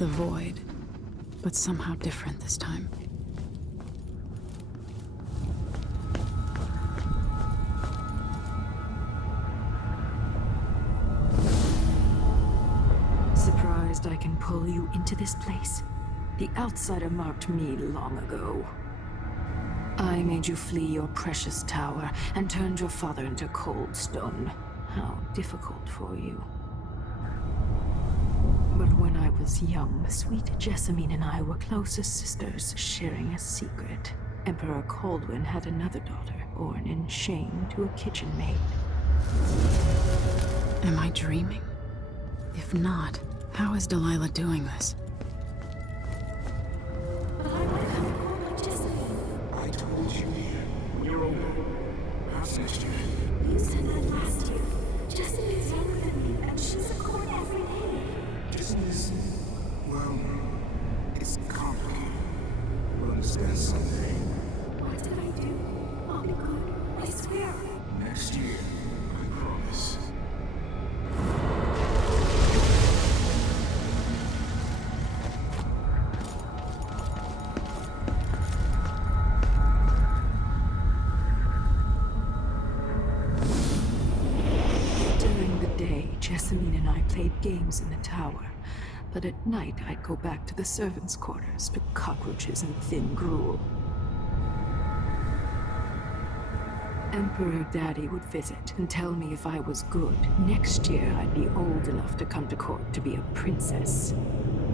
The void, but somehow different this time. Surprised I can pull you into this place? The outsider marked me long ago. I made you flee your precious tower and turned your father into cold stone. How difficult for you. But when I was young, sweet Jessamine and I were close as sisters, sharing a secret. Emperor Kaldwin had another daughter, born in shame to a kitchen maid. Am I dreaming? If not, how is Delilah doing this? I told you when you're older. Perhaps next year. You said that last year. Jessamine's younger than me, and she's at court every day. Business, well, it's complicated. You'll understand someday. What did I do? I'll be good. I swear. Next year, I promise. Jessamine and I played games in the tower, but at night I'd go back to the servants' quarters to cockroaches and thin gruel. Emperor Daddy would visit and tell me if I was good. Next year I'd be old enough to come to court to be a princess.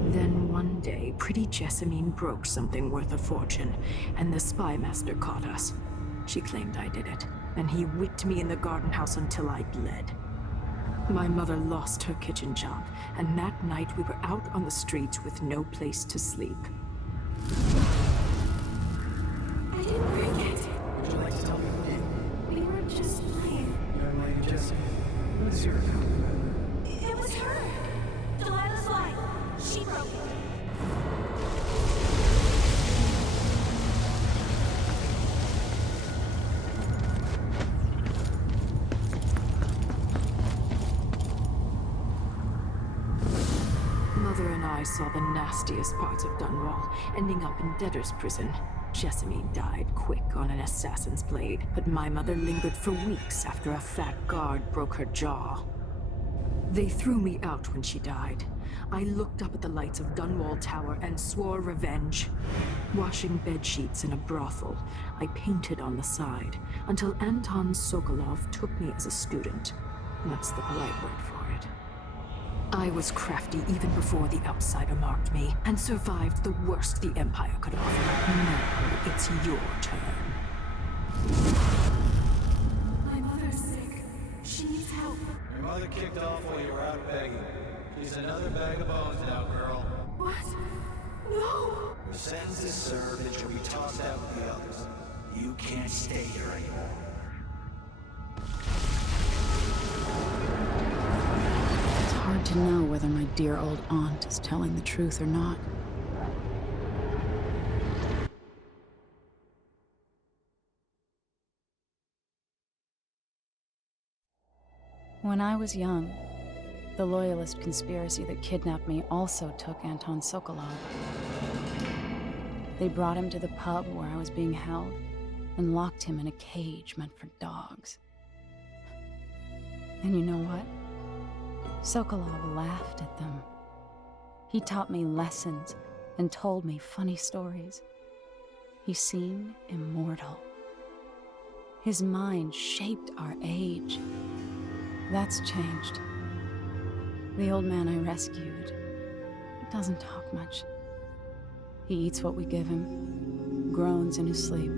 Then one day, pretty Jessamine broke something worth a fortune, and the spy master caught us. She claimed I did it, and he whipped me in the garden house until I bled. My mother lost her kitchen job, and that night we were out on the streets with no place to sleep. I didn't break it. Would you like to tell me who did? We were just playing. Young Lady Jessamine, what is your account of that? It was her. Delilah's lie. She broke it. Mother and I saw the nastiest parts of Dunwall, ending up in debtor's prison. Jessamine died quick on an assassin's blade, but my mother lingered for weeks after a fat guard broke her jaw. They threw me out when she died. I looked up at the lights of Dunwall Tower and swore revenge. Washing bedsheets in a brothel, I painted on the side, until Anton Sokolov took me as a student. That's the polite word for it. I was crafty even before the outsider marked me, and survived the worst the Empire could offer. Now it's your turn. My mother's sick. She needs help. Your mother kicked off while you were out begging. She's another bag of bones now, girl. What? No! Your sentence is served and she'll be tossed out with the others. You can't stay here anymore. It's hard to know whether my dear old aunt is telling the truth or not. When I was young, the Loyalist conspiracy that kidnapped me also took Anton Sokolov. They brought him to the pub where I was being held and locked him in a cage meant for dogs. And you know what? Sokolov laughed at them. He taught me lessons and told me funny stories. He seemed immortal. His mind shaped our age. That's changed. The old man I rescued doesn't talk much. He eats what we give him, groans in his sleep,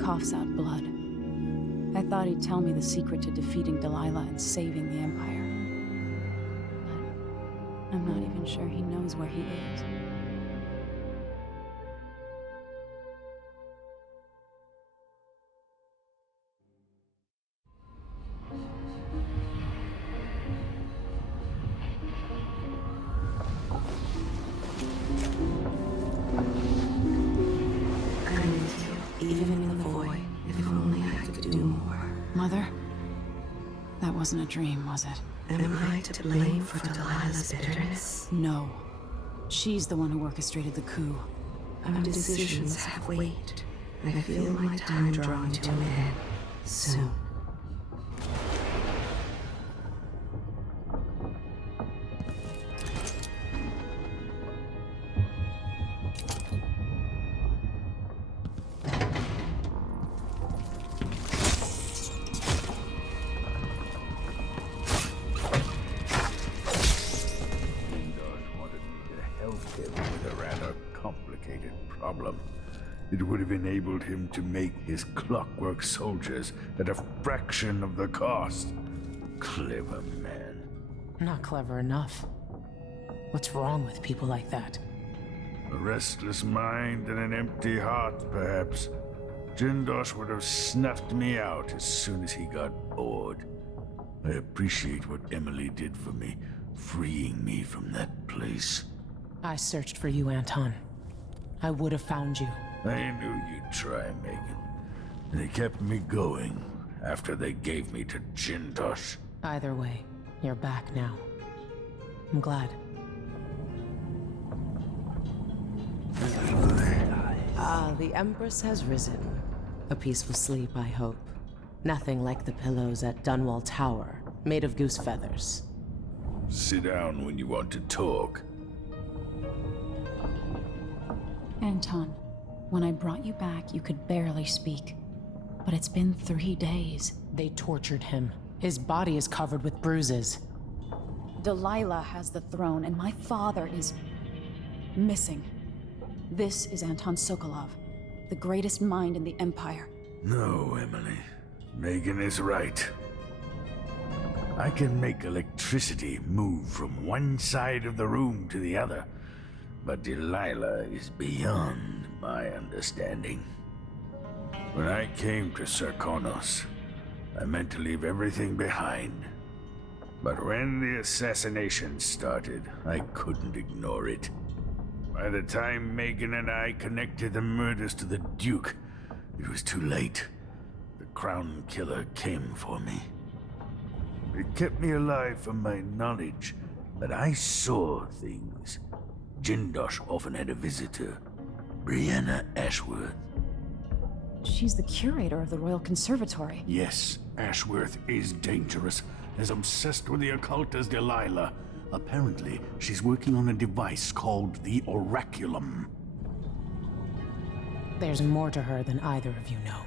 coughs out blood. I thought he'd tell me the secret to defeating Delilah and saving the Empire. But I'm not even sure he knows where he is. Even in the void, if only I could do more. Mother? That wasn't a dream, was it? Am I to blame for Delilah's bitterness? No. She's the one who orchestrated the coup. Our decisions have weight. I feel my time drawing to an end soon. It would have enabled him to make his clockwork soldiers at a fraction of the cost. Clever man. Not clever enough. What's wrong with people like that? A restless mind and an empty heart, perhaps. Jindosh would have snuffed me out as soon as he got bored. I appreciate what Emily did for me, freeing me from that place. I searched for you, Anton. I would have found you. I knew you'd try, Megan. They kept me going after they gave me to Jindosh. Either way, you're back now. I'm glad. The Empress has risen. A peaceful sleep, I hope. Nothing like the pillows at Dunwall Tower, made of goose feathers. Sit down when you want to talk. Anton, when I brought you back, you could barely speak. But it's been 3 days. They tortured him. His body is covered with bruises. Delilah has the throne, and my father is missing. This is Anton Sokolov, the greatest mind in the Empire. No, Emily. Megan is right. I can make electricity move from one side of the room to the other, but Delilah is beyond my understanding. When I came to Serkonos, I meant to leave everything behind. But when the assassination started, I couldn't ignore it. By the time Megan and I connected the murders to the Duke, it was too late. The Crown Killer came for me. It kept me alive from my knowledge that I saw things. Jindosh often had a visitor, Brianna Ashworth. She's the curator of the Royal Conservatory. Yes, Ashworth is dangerous, as obsessed with the occult as Delilah. Apparently, she's working on a device called the Oraculum. There's more to her than either of you know.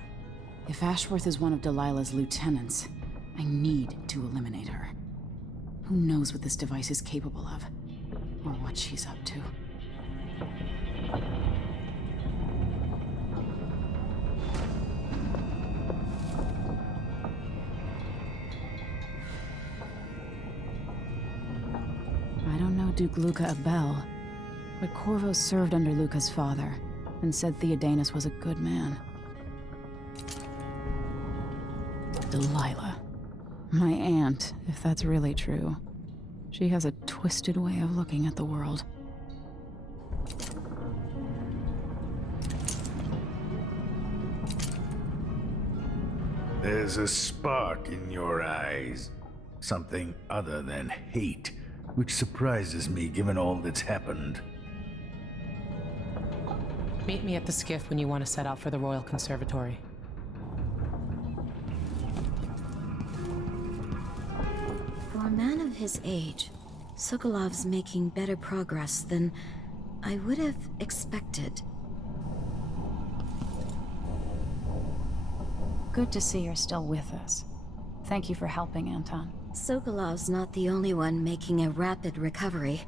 If Ashworth is one of Delilah's lieutenants, I need to eliminate her. Who knows what this device is capable of, or what she's up to. I don't know Duke Luca Abel, but Corvo served under Luca's father, and said Theodanis was a good man. Delilah. My aunt, if that's really true. She has a twisted way of looking at the world. There's a spark in your eyes. Something other than hate, which surprises me given all that's happened. Meet me at the skiff when you want to set out for the Royal Conservatory. For a man of his age, Sokolov's making better progress than I would have expected. Good to see you're still with us. Thank you for helping, Anton. Sokolov's not the only one making a rapid recovery.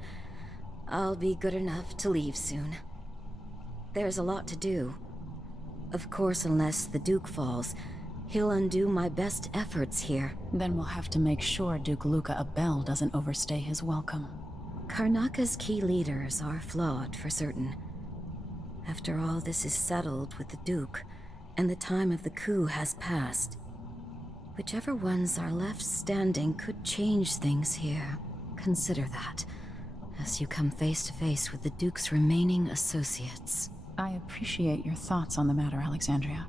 I'll be good enough to leave soon. There's a lot to do. Of course, unless the Duke falls, he'll undo my best efforts here. Then we'll have to make sure Duke Luca Abel doesn't overstay his welcome. Karnaca's key leaders are flawed, for certain. After all this is settled with the Duke, and the time of the coup has passed, whichever ones are left standing could change things here. Consider that, as you come face to face with the Duke's remaining associates. I appreciate your thoughts on the matter, Alexandria.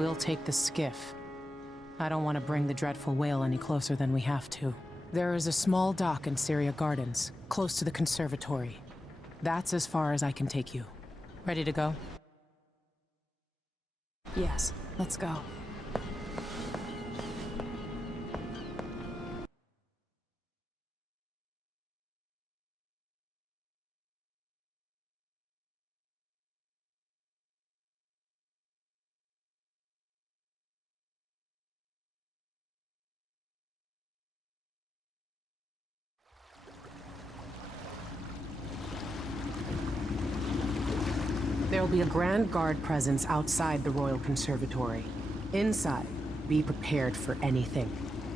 We'll take the skiff. I don't want to bring the dreadful whale any closer than we have to. There is a small dock in Syria Gardens, close to the conservatory. That's as far as I can take you. Ready to go? Yes, let's go. There'll be a Grand Guard presence outside the Royal Conservatory. Inside, be prepared for anything.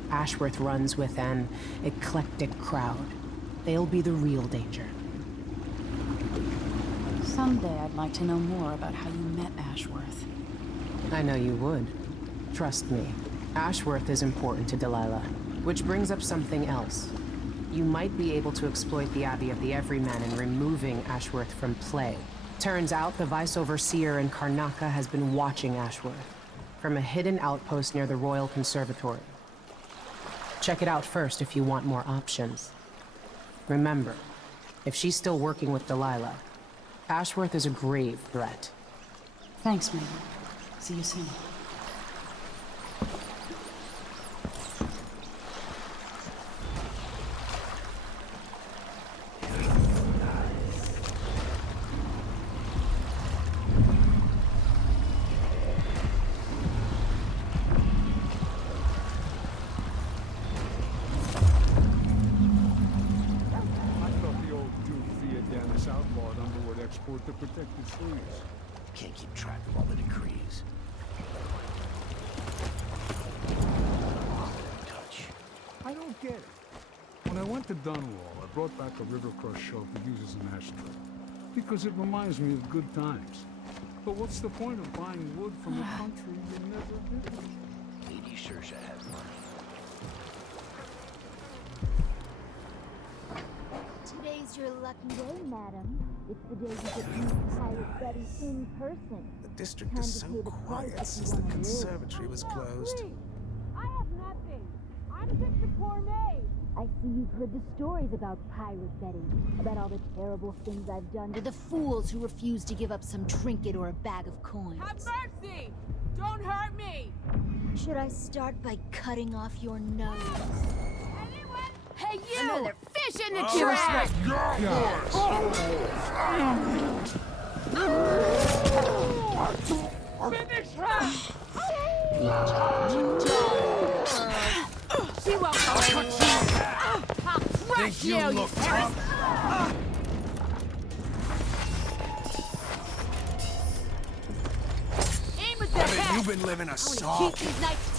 Ashworth runs with an eclectic crowd. They'll be the real danger. Someday I'd like to know more about how you met Ashworth. I know you would. Trust me. Ashworth is important to Delilah. Which brings up something else. You might be able to exploit the Abbey of the Everyman in removing Ashworth from play. Turns out the Vice Overseer in Karnaca has been watching Ashworth from a hidden outpost near the Royal Conservatory. Check it out first if you want more options. Remember, if she's still working with Delilah, Ashworth is a grave threat. Thanks, Megan. See you soon. To protect his slaves. Can't keep track of all the decrees. Touch. I don't get it. When I went to Dunwall, I brought back a river-crust shell to use as an ashtray. Because it reminds me of good times. But what's the point of buying wood from a country you never visited? Lady sure should have money. Today's your lucky day, madam. It's the day you get to meet Pirate Betty in person. The district is so quiet since the conservatory was closed. I have nothing. I'm just a poor maid. I see you've heard the stories about Pirate Betty, about all the terrible things I've done to the fools who refuse to give up some trinket or a bag of coins. Have mercy! Don't hurt me! Should I start by cutting off your nose? Anyone? Hey, you! Another fish in the trash! Finish her! She won't go anywhere. I'll crush you, you terrorist! Aim at the head! You've been living a Keep soft. these knives.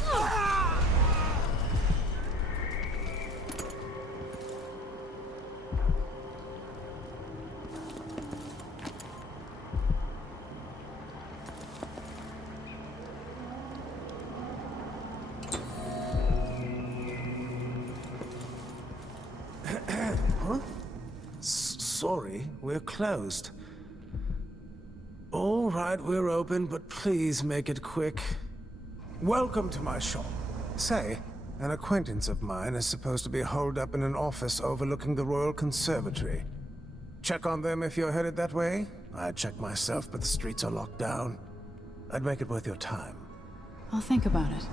Sorry, we're closed. All right, we're open, but please make it quick. Welcome to my shop. Say, an acquaintance of mine is supposed to be holed up in an office overlooking the Royal Conservatory. Check on them if you're headed that way. I'd check myself, but the streets are locked down. I'd make it worth your time. I'll think about it.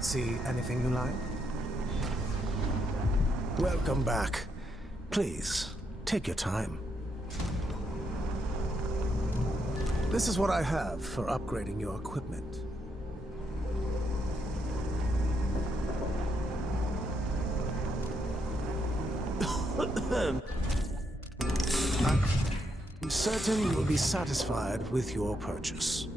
See anything you like? Welcome back. Please, take your time. This is what I have for upgrading your equipment. I'm certain you will be satisfied with your purchase.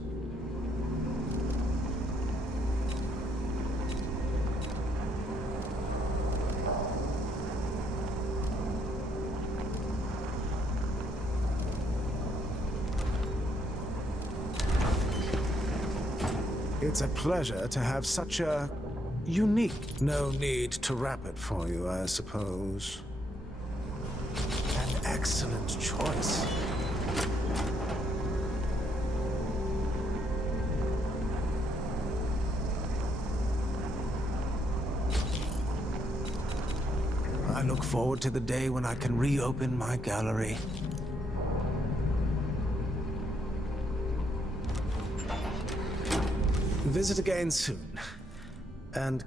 It's a pleasure to have such a unique... No need to wrap it for you, I suppose. An excellent choice. I look forward to the day when I can reopen my gallery. Visit again soon. And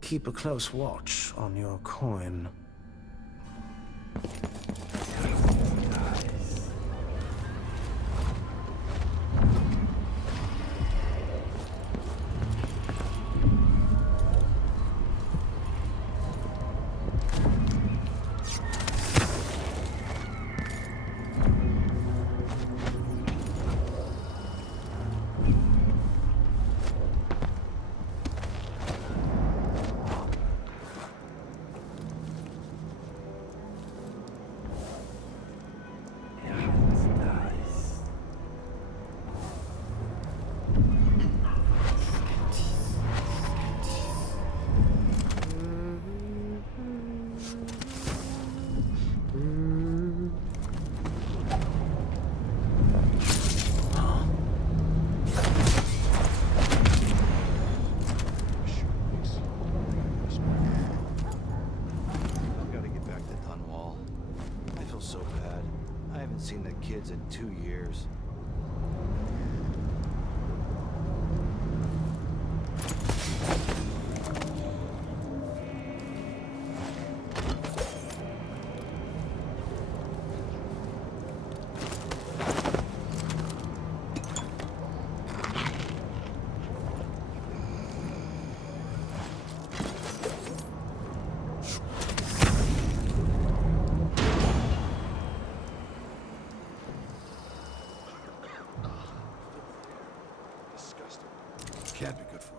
keep a close watch on your coin. Seen the kids in 2 years. Can't be good for you.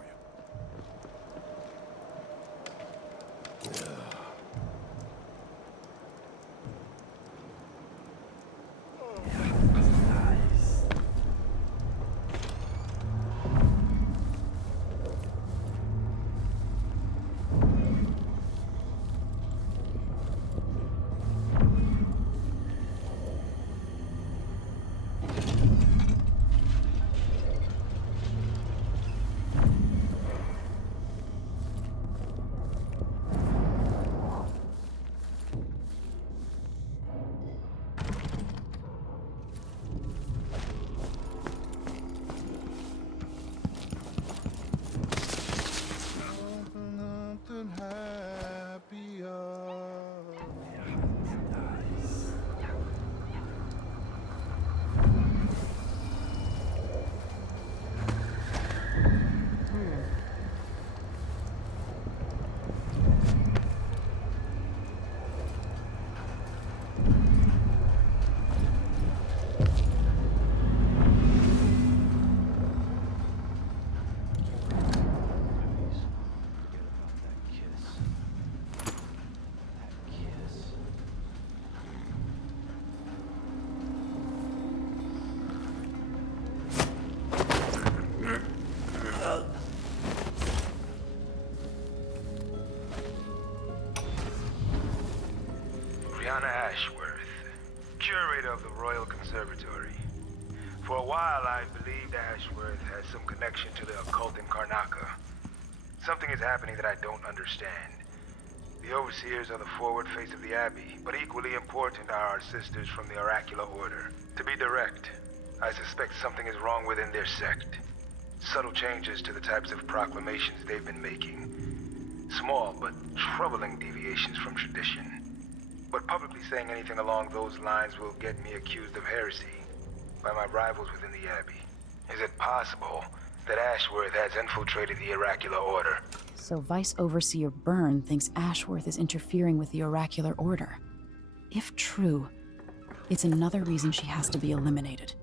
Ashworth, curator of the Royal Conservatory. For a while, I believed Ashworth has some connection to the occult in Karnaca. Something is happening that I don't understand. The Overseers are the forward face of the Abbey, but equally important are our sisters from the Oracular Order. To be direct, I suspect something is wrong within their sect. Subtle changes to the types of proclamations they've been making. Small, but troubling deviations from tradition. But publicly saying anything along those lines will get me accused of heresy by my rivals within the Abbey. Is it possible that Ashworth has infiltrated the Oracular Order? So Vice Overseer Byrne thinks Ashworth is interfering with the Oracular Order. If true, it's another reason she has to be eliminated.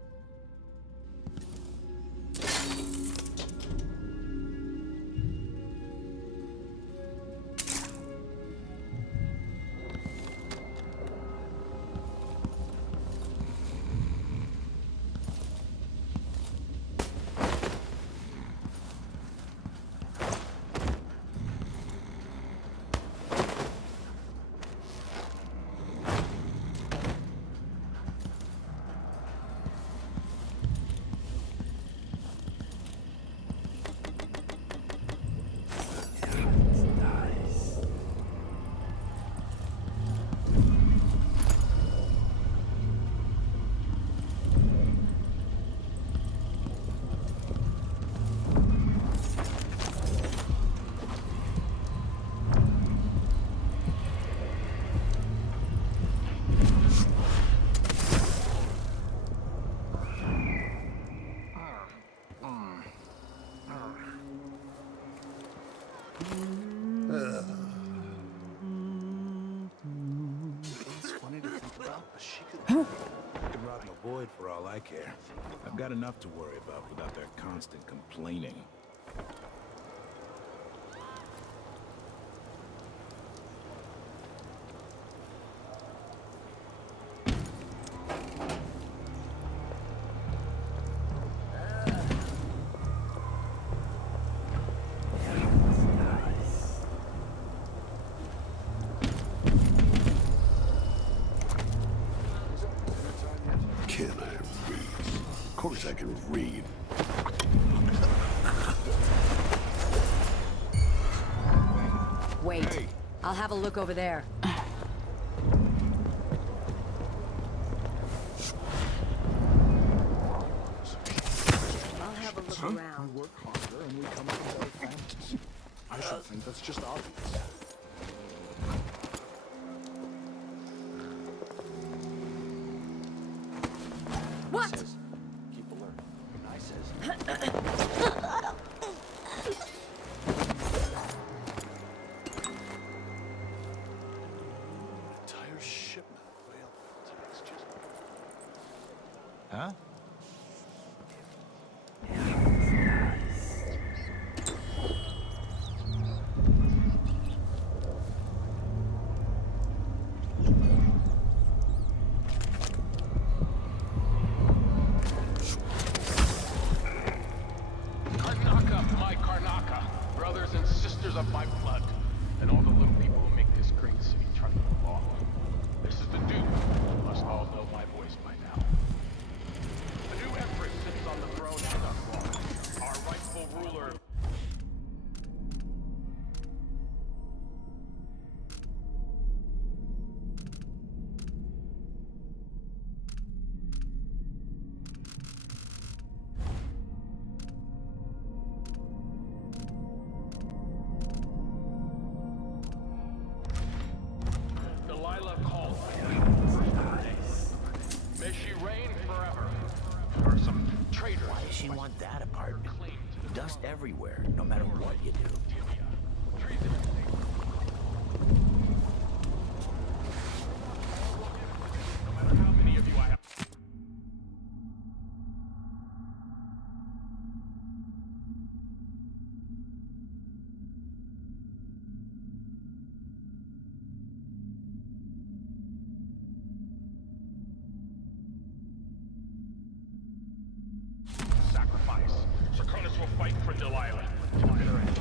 I care. I've got enough to worry about without their constant complaining. Of course I can read. Wait. Hey. I'll have a look over there. I'll have a look around. We work harder and we come up with better families. I should think that's just obvious. What? Keep alert. I says. Entire shipment of whale pelts. Just... Huh? Karnaca, my Karnaca, brothers and sisters of my blood, and all the little people who make this great city trundle along. This is the Duke. You must all know my voice by now. The new Empress sits on the throne in Dunwall, our rightful ruler. Delilah Kaldwin. May she reign forever. Or some traitors. Why does she want that apartment? Dust everywhere, no matter what you do. No matter how many of you I have. Sacrifice. Serkonis will fight for Delilah. To the bitter end.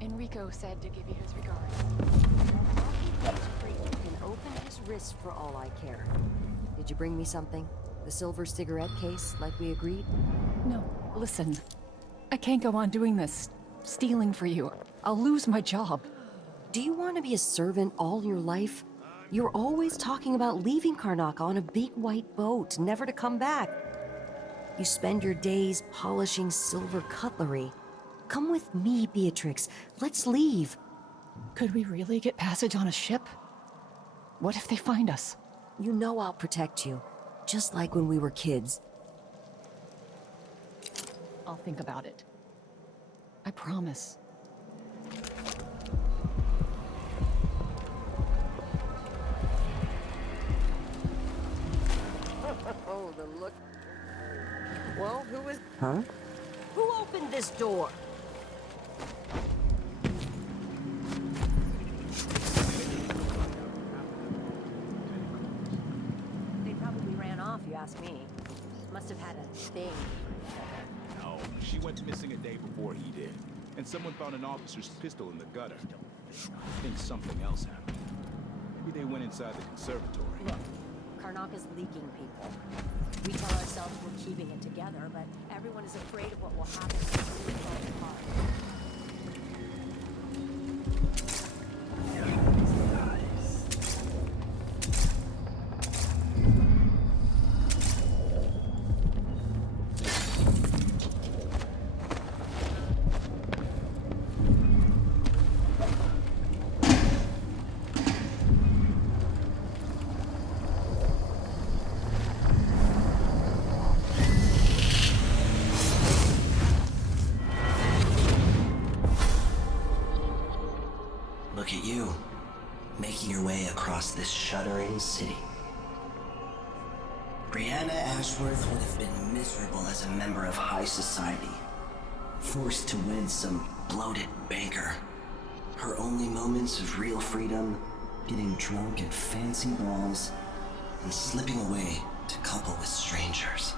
Enrico said to give you his regards. Can open his wrist for all I care. Did you bring me something? The silver cigarette case, like we agreed? No, listen. I can't go on doing this. Stealing for you. I'll lose my job. Do you want to be a servant all your life? You're always talking about leaving Karnaca on a big white boat, never to come back. You spend your days polishing silver cutlery. Come with me, Beatrix. Let's leave. Could we really get passage on a ship? What if they find us? You know I'll protect you, just like when we were kids. I'll think about it. I promise. Oh, the look. Well, who was... Huh? Who opened this door? They probably ran off, you ask me. Must have had a thing. No, she went missing a day before he did. And someone found an officer's pistol in the gutter. I think something else happened. Maybe they went inside the conservatory. Look, Karnaca's leaking people. We tell ourselves we're keeping it together, but everyone is afraid of what will happen if we fall apart. this shuddering city. Brianna Ashworth would have been miserable as a member of high society, forced to wed some bloated banker. Her only moments of real freedom, getting drunk at fancy balls, and slipping away to couple with strangers.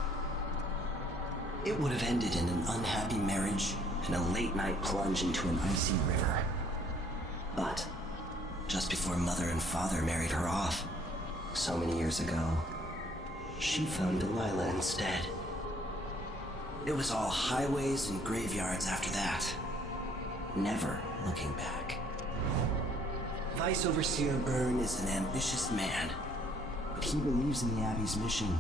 It would have ended in an unhappy marriage and a late-night plunge into an icy river. But just before Mother and Father married her off, so many years ago, she found Delilah instead. It was all highways and graveyards after that, never looking back. Vice Overseer Byrne is an ambitious man, but he believes in the Abbey's mission,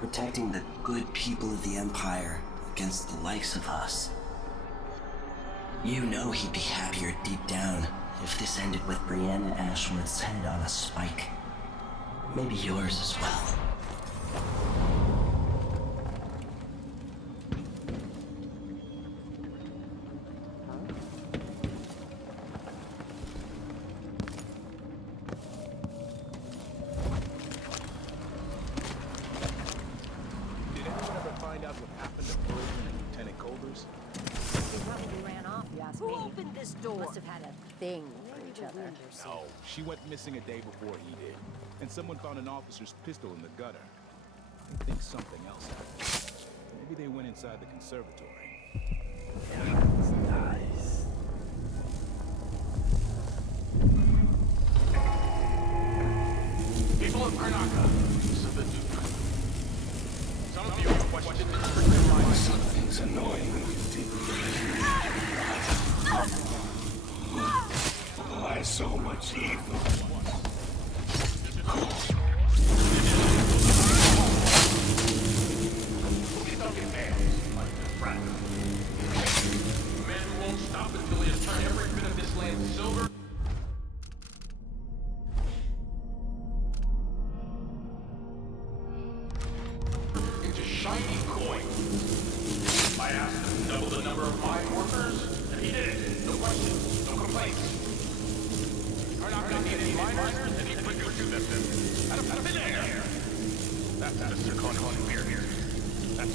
protecting the good people of the Empire against the likes of us. You know he'd be happier deep down if this ended with Brianna Ashworth's head on a spike. Maybe yours as well. Did anyone ever find out what happened to Corvo and Lieutenant Culver's? They probably ran off, you ask me. Who opened this door? Must have had a thing for each other. No, she went missing a day before he did. And someone found an officer's pistol in the gutter. I think something else happened. Maybe they went inside the conservatory. That's nice. People of Karnaca, this is the Duke. Some of you have questioned the stricter mind. Something's annoying with you. Why so much evil? Men who won't stop until he has turned every bit of this land silver. Into shiny coins. I asked him to double the number of mine workers, and he did it. No questions, no complaints. Karnaca needed miners, and he produced them. Out of thin air. That's Mr. Con beer here. That's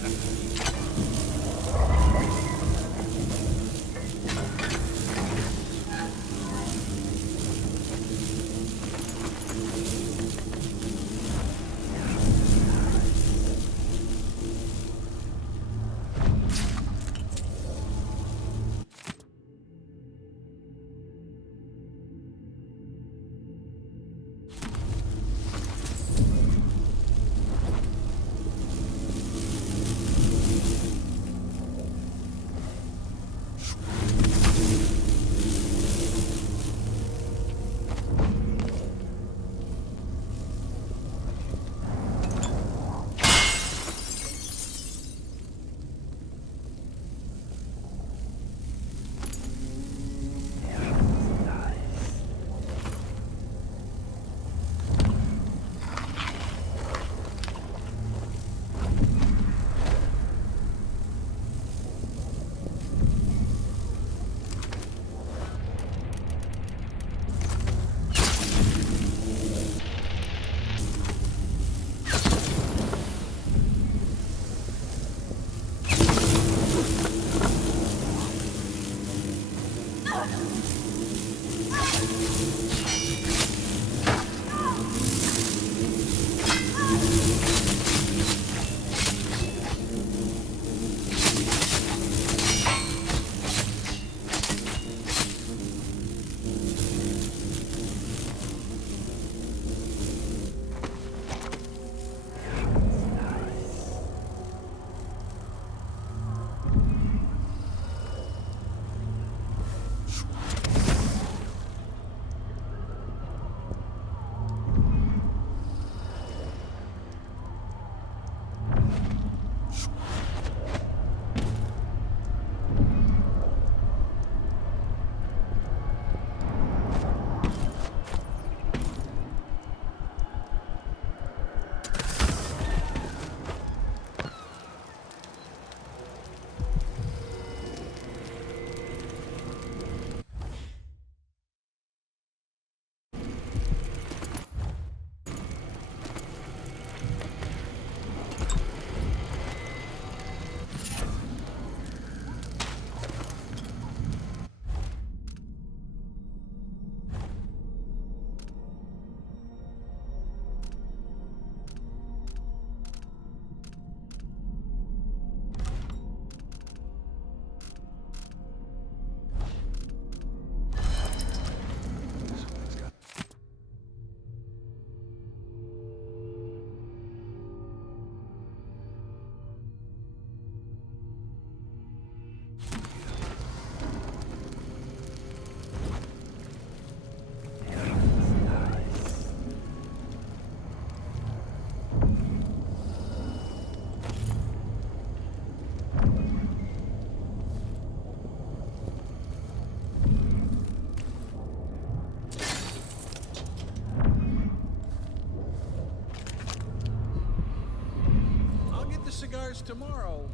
the cigars tomorrow.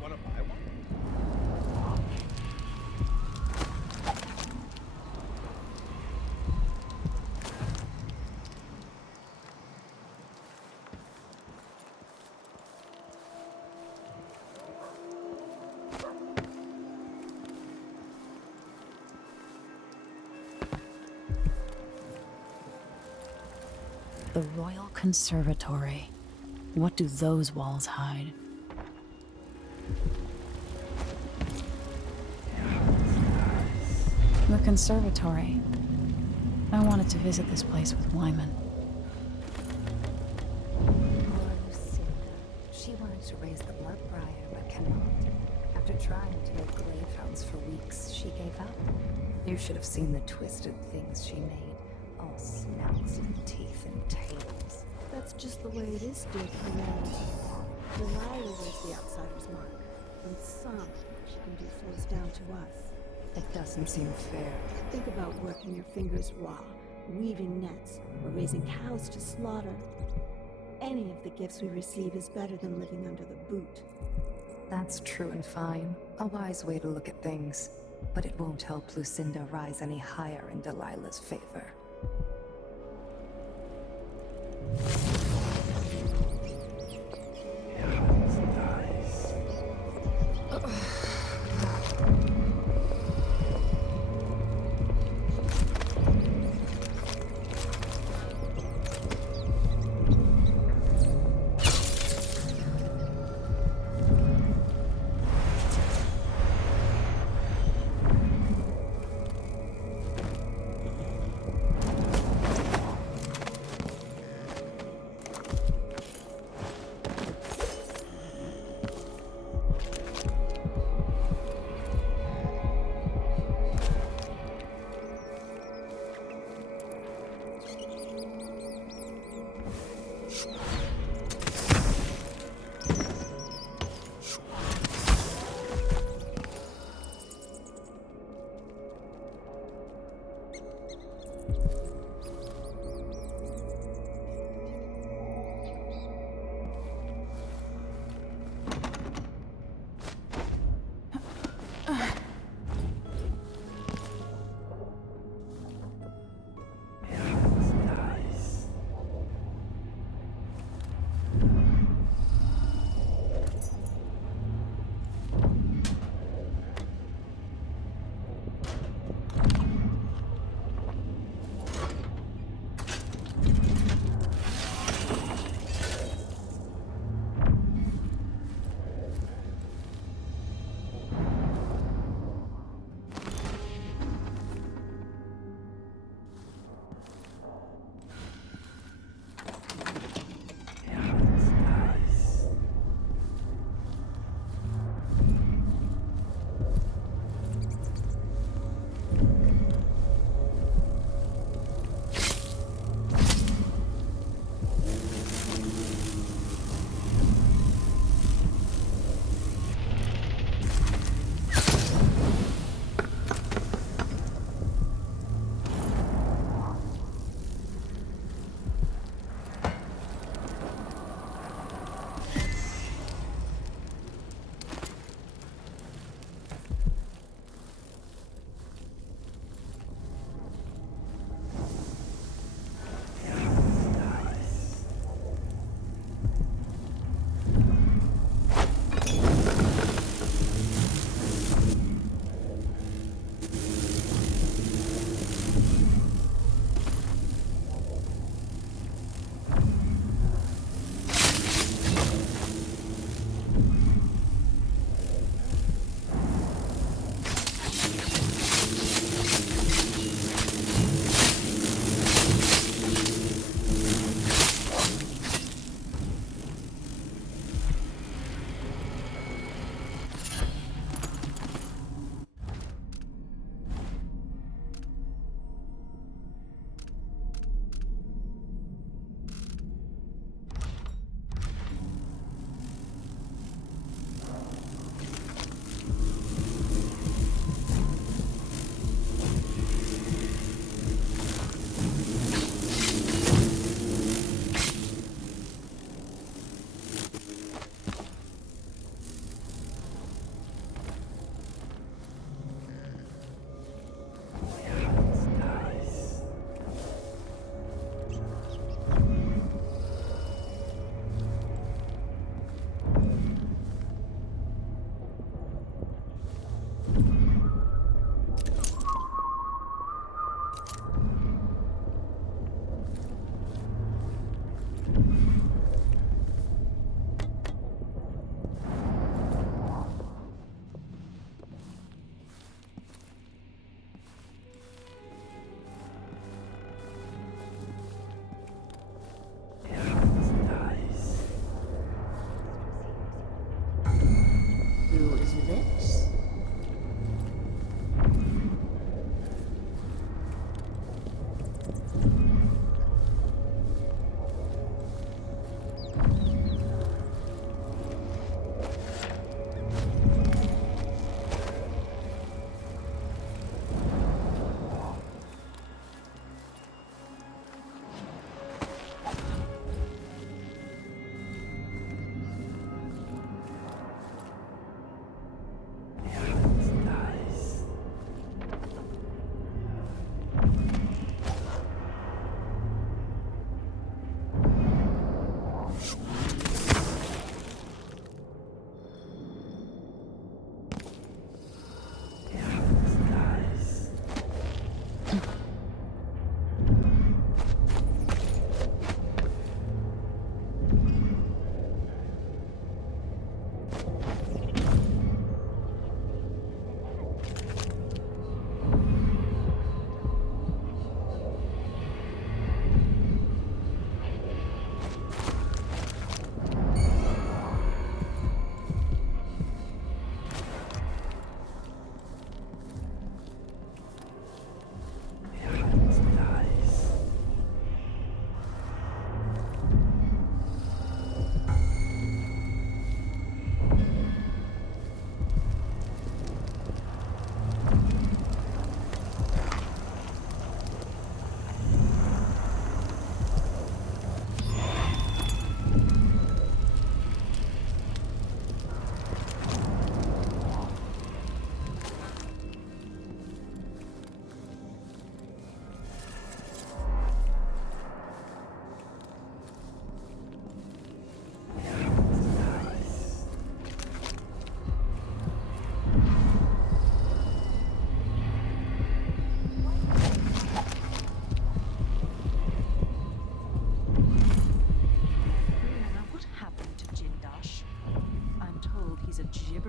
Want to buy one? The Royal Conservatory. What do those walls hide? The conservatory. I wanted to visit this place with Wyman. She wanted to raise the blood briar, but cannot. After trying to make grave hounds for weeks, she gave up. You should have seen the twisted things she made. All snouts and teeth and tails. That's just the way it is, dear Karnaca. Delilah wears the outsider's mark. And some she can do flows down to us. It doesn't seem fair. Think about working your fingers raw, weaving nets, or raising cows to slaughter. Any of the gifts we receive is better than living under the boot. That's true and fine. A wise way to look at things. But it won't help Lucinda rise any higher in Delilah's favor.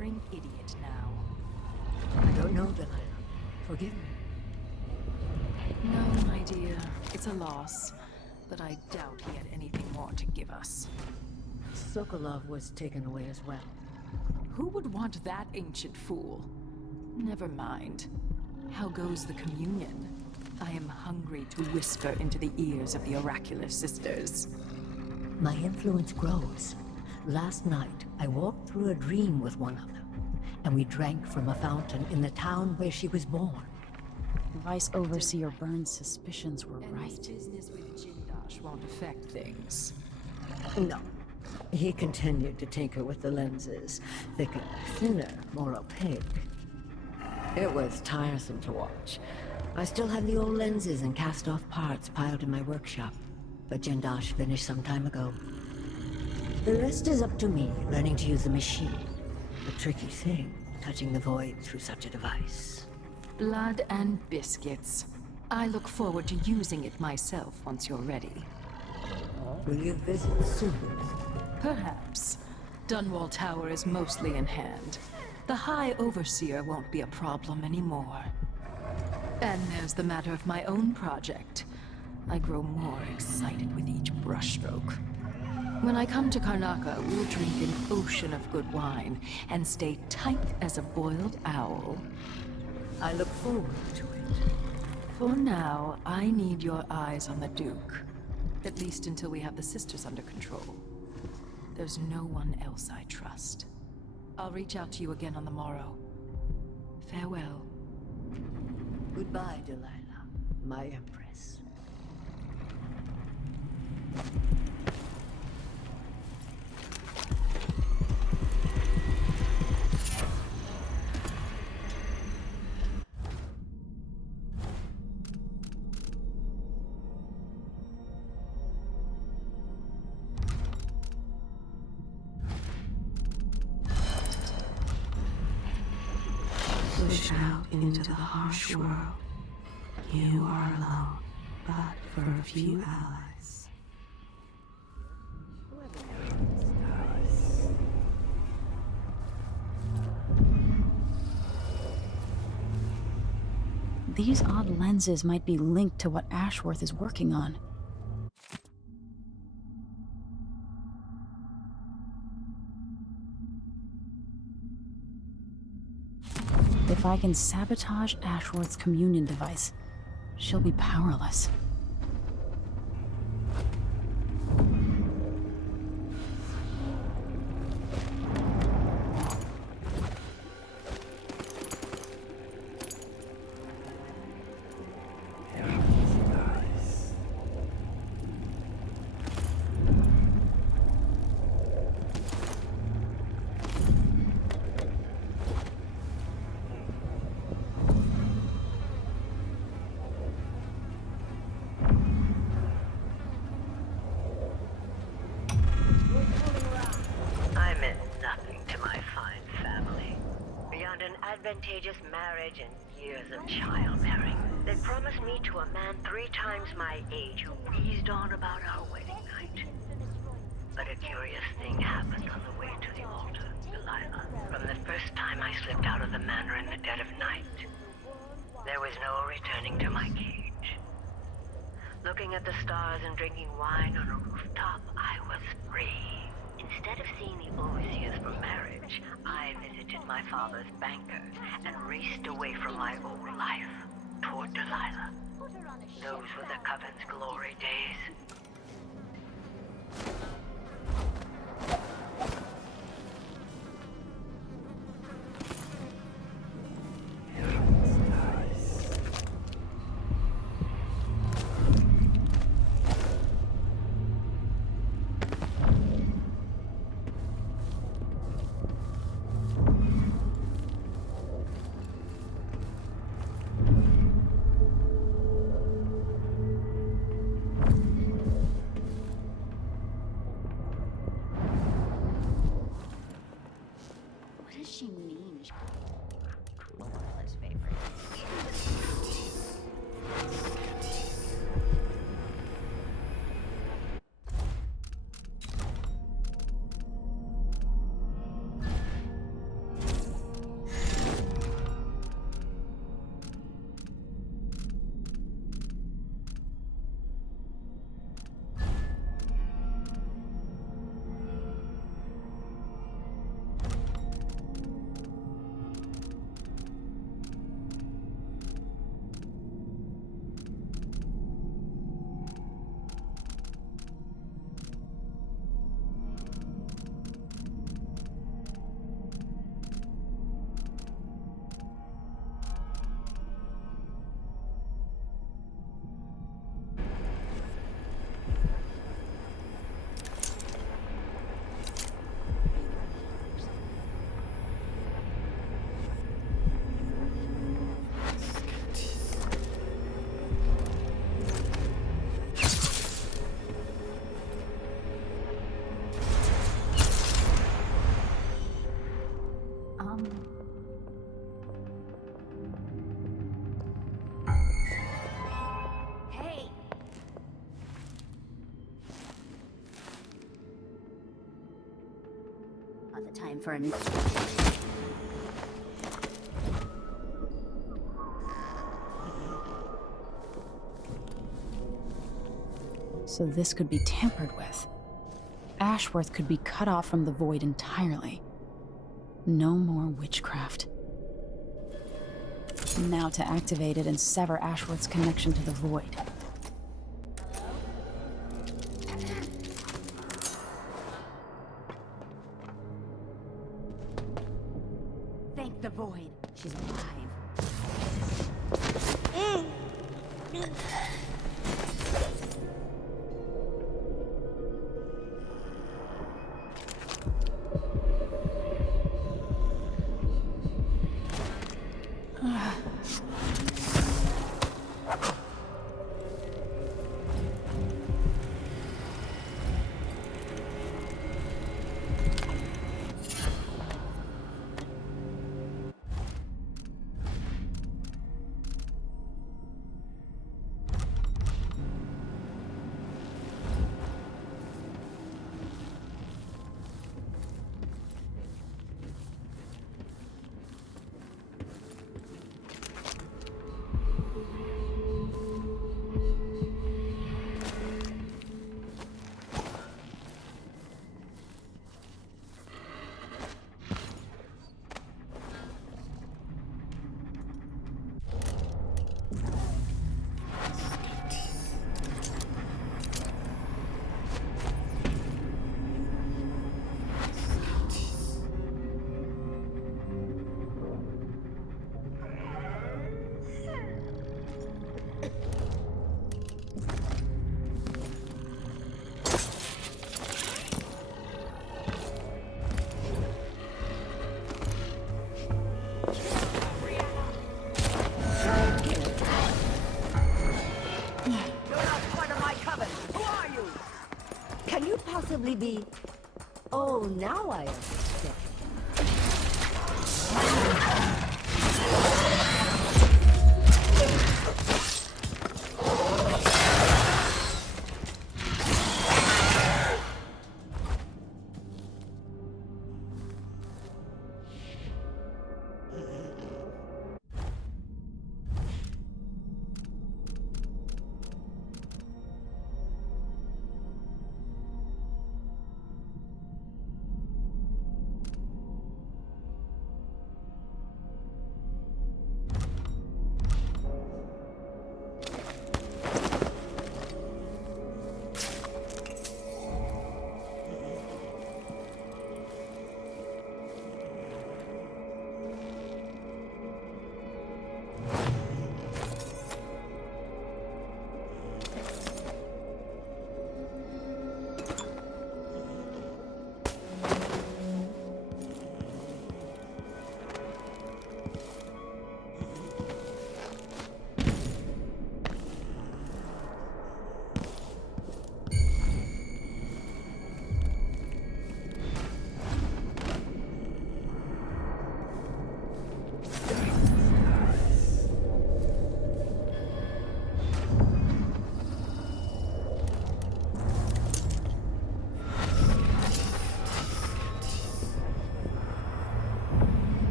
blubbering idiot now. I don't know, Delilah. Forgive me. No, my dear. It's a loss. But I doubt he had anything more to give us. Sokolov was taken away as well. Who would want that ancient fool? Never mind. How goes the communion? I am hungry to whisper into the ears of the oracular sisters. My influence grows. Last night, I walked through a dream with one of them, and we drank from a fountain in the town where she was born. Vice Overseer Burns' suspicions were And right. his business with Jindosh won't affect things. No. He continued to tinker with the lenses. Thicker, thinner, more opaque. It was tiresome to watch. I still have the old lenses and cast-off parts piled in my workshop, but Jindosh finished some time ago. The rest is up to me, learning to use the machine. A tricky thing, touching the void through such a device. Blood and biscuits. I look forward to using it myself once you're ready. Will you visit soon? Perhaps. Dunwall Tower is mostly in hand. The High Overseer won't be a problem anymore. And there's the matter of my own project. I grow more excited with each brushstroke. When I come to Karnaca, we'll drink an ocean of good wine and stay tight as a boiled owl. I look forward to it. For now, I need your eyes on the Duke. At least until we have the sisters under control. There's no one else I trust. I'll reach out to you again on the morrow. Farewell. Goodbye, Delilah, my Empress. Pushed out into the harsh world, you are alone, but for a few allies. These odd lenses might be linked to what Ashworth is working on. If I can sabotage Ashworth's communion device, she'll be powerless. Advantageous marriage and years of childbearing. They promised me to a man 3 times my age who wheezed on about our wedding night. But a curious thing happened on the way to the altar, Delilah. From the first time I slipped out of the manor in the dead of night, there was no returning to my cage. Looking at the stars and drinking wine on a rooftop, I was free. Instead of seeing the overseers for marriage, I visited my father's bankers and raced away from my old life toward Delilah. Those were the Coven's glory days. not the time for an... So this could be tampered with. Ashworth could be cut off from the void entirely. No more witchcraft. Now to activate it and sever Ashworth's connection to the void. Thank the void. She's alive. Be... Oh, now I understand.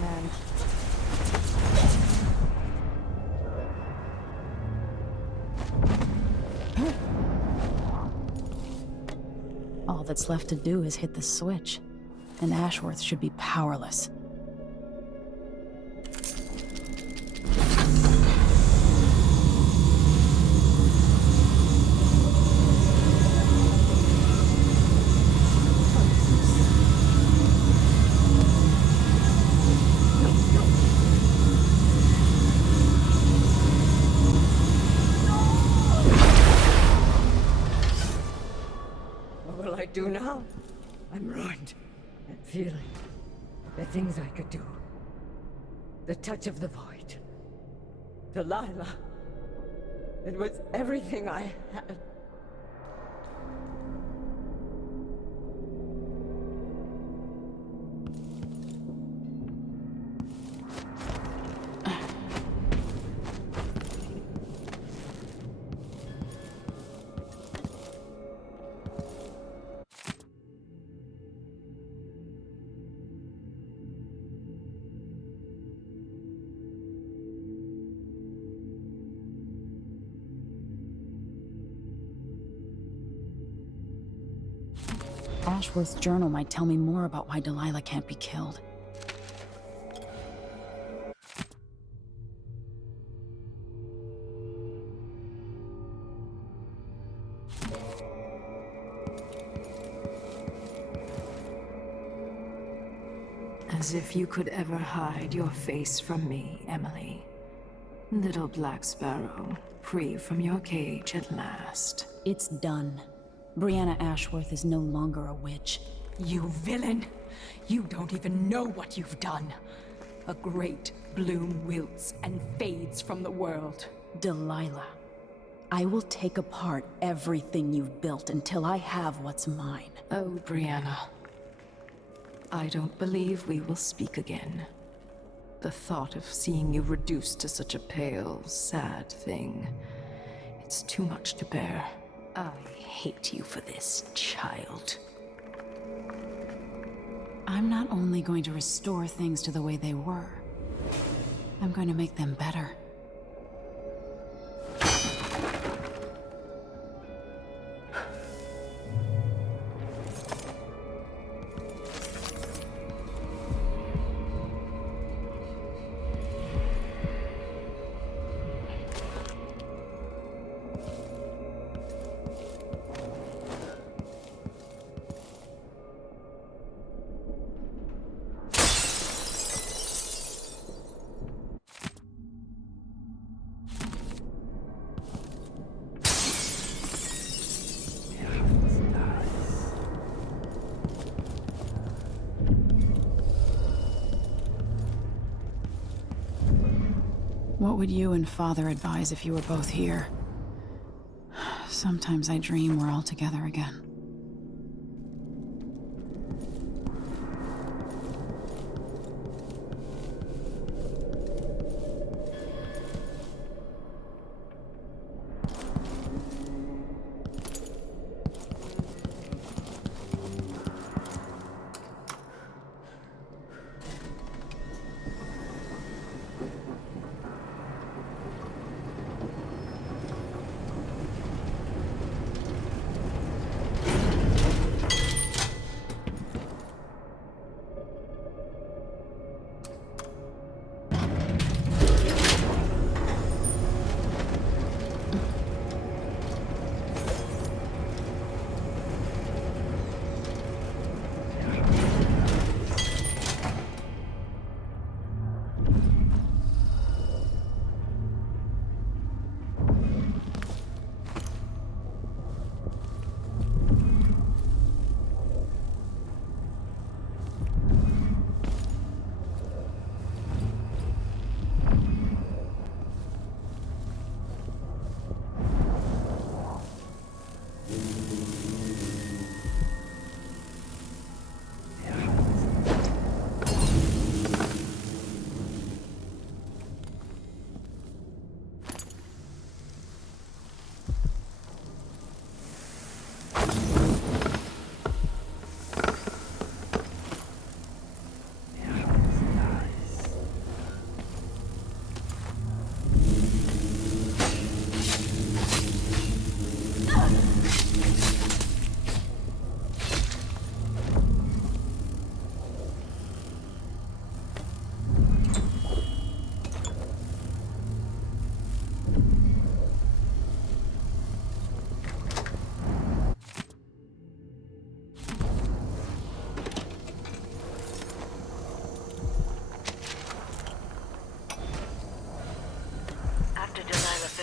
Man. All that's left to do is hit the switch, and Ashworth should be powerless. Do now? I'm ruined. That feeling. The things I could do. The touch of the void. Delilah. It was everything I had. Ashworth's journal might tell me more about why Delilah can't be killed. As if you could ever hide your face from me, Emily. Little Black Sparrow, free from your cage at last. It's done. Brianna Ashworth is no longer a witch. You villain! You don't even know what you've done. A great bloom wilts and fades from the world. Delilah, I will take apart everything you've built until I have what's mine. Oh, Brianna. I don't believe we will speak again. The thought of seeing you reduced to such a pale, sad thing. It's too much to bear. I hate you for this, child. I'm not only going to restore things to the way they were, I'm going to make them better. What would you and Father advise if you were both here? Sometimes I dream we're all together again.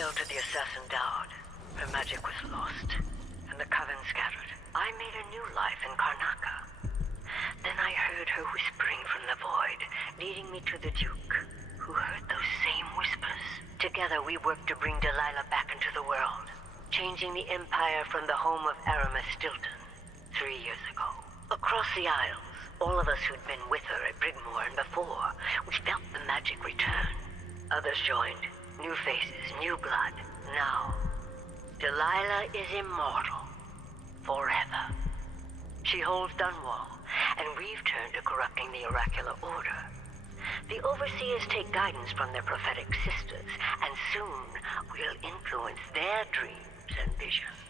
To the assassin died, her magic was lost, and the coven scattered. I made a new life in Karnaca. Then I heard her whispering from the void, leading me to the Duke, who heard those same whispers. Together we worked to bring Delilah back into the world, changing the Empire from the home of Aramis Stilton 3 years ago. Across the Isles, all of us who'd been with her at Brigmore and before, we felt the magic return. Others joined. New faces, new blood. Now, Delilah is immortal. Forever. She holds Dunwall, and we've turned to corrupting the oracular order. The Overseers take guidance from their prophetic sisters, and soon we'll influence their dreams and visions.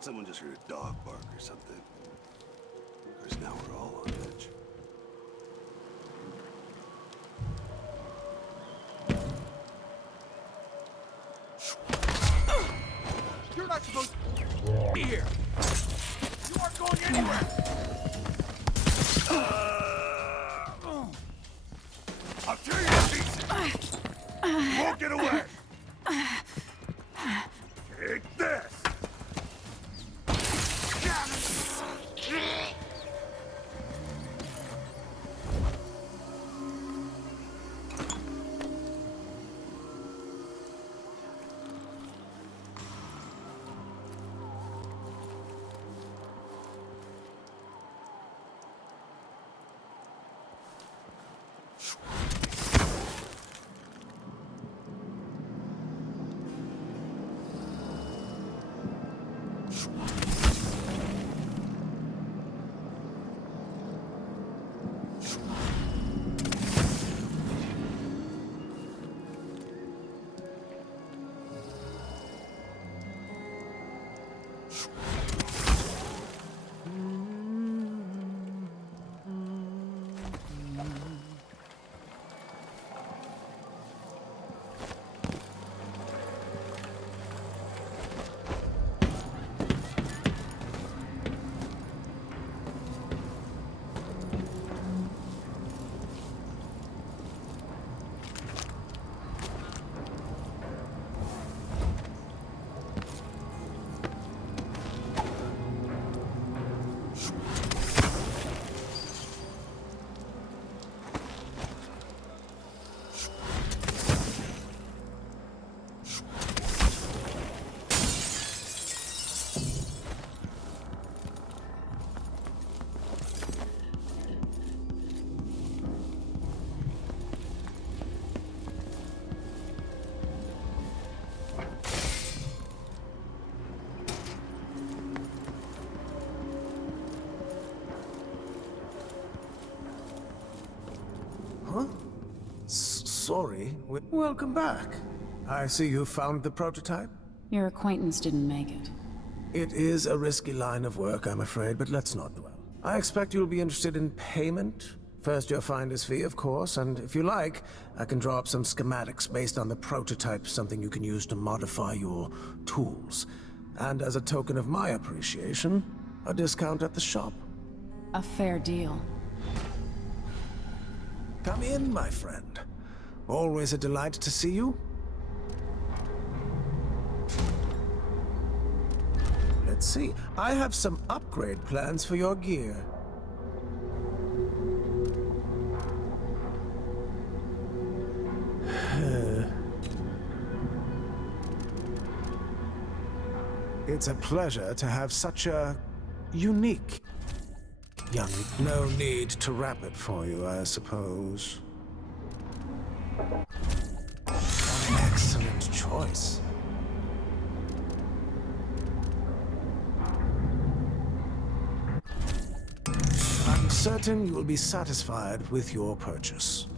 Someone just heard a dog bark or something. Because now we're all on edge. You're not supposed to be here. You aren't going anywhere. I'll tear you to pieces. You won't get away. Take this. Sorry. Welcome back. I see you found the prototype. Your acquaintance didn't make it. It is a risky line of work, I'm afraid, but let's not dwell. I expect you'll be interested in payment. First your finder's fee, of course, and if you like, I can draw up some schematics based on the prototype, something you can use to modify your tools. And as a token of my appreciation, a discount at the shop. A fair deal. Come in, my friend. Always a delight to see you. Let's see. I have some upgrade plans for your gear. It's a pleasure to have such a unique young... No need to wrap it for you, I suppose. An excellent choice. I'm certain you will be satisfied with your purchase.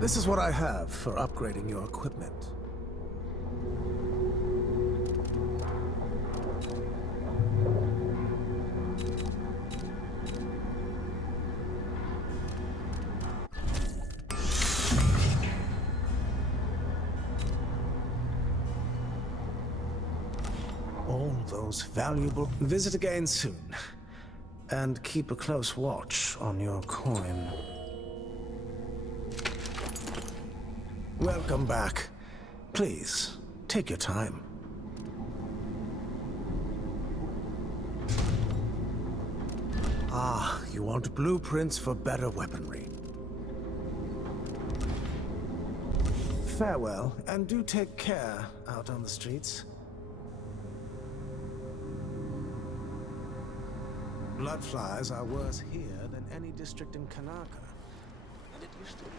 This is what I have for upgrading your equipment. All those valuable... Visit again soon. And keep a close watch on your coin. Welcome back. Please, take your time. Ah, you want blueprints for better weaponry. Farewell, and do take care out on the streets. Bloodflies are worse here than any district in Karnaca. And it used to be.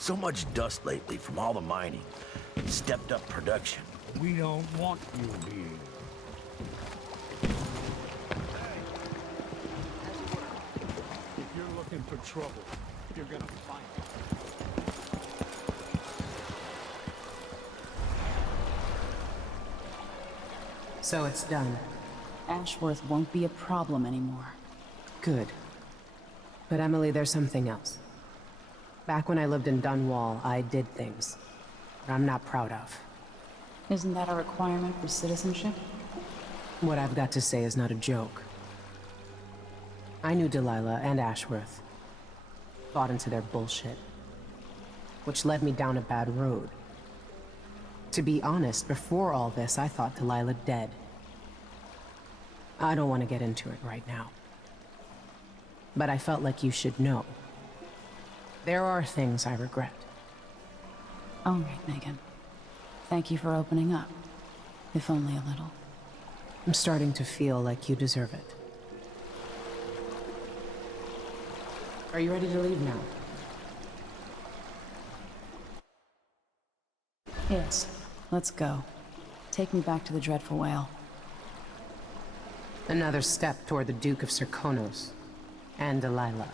So much dust lately from all the mining. Stepped up production. We don't want you here. If you're looking for trouble, you're gonna find it. So it's done. Ashworth won't be a problem anymore. Good. But Emily, there's something else. Back when I lived in Dunwall, I did things that I'm not proud of. Isn't that a requirement for citizenship? What I've got to say is not a joke. I knew Delilah and Ashworth. Bought into their bullshit. Which led me down a bad road. To be honest, before all this, I thought Delilah dead. I don't want to get into it right now. But I felt like you should know. There are things I regret. All right, Megan. Thank you for opening up. If only a little. I'm starting to feel like you deserve it. Are you ready to leave now? Yes. Let's go. Take me back to the Dreadful Whale. Another step toward the Duke of Serkonos and Delilah.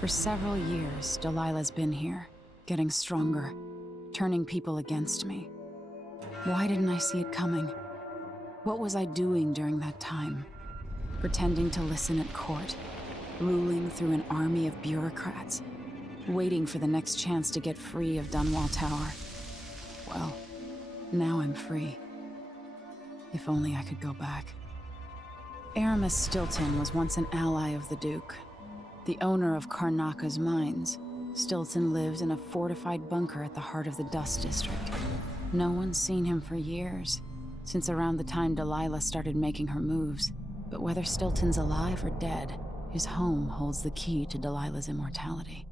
For several years, Delilah's been here, getting stronger, turning people against me. Why didn't I see it coming? What was I doing during that time? Pretending to listen at court, ruling through an army of bureaucrats, waiting for the next chance to get free of Dunwall Tower. Well, now I'm free. If only I could go back. Aramis Stilton was once an ally of the Duke. The owner of Karnaca's mines. Stilton lived in a fortified bunker at the heart of the Dust District. No one's seen him for years, since around the time Delilah started making her moves. But whether Stilton's alive or dead, his home holds the key to Delilah's immortality.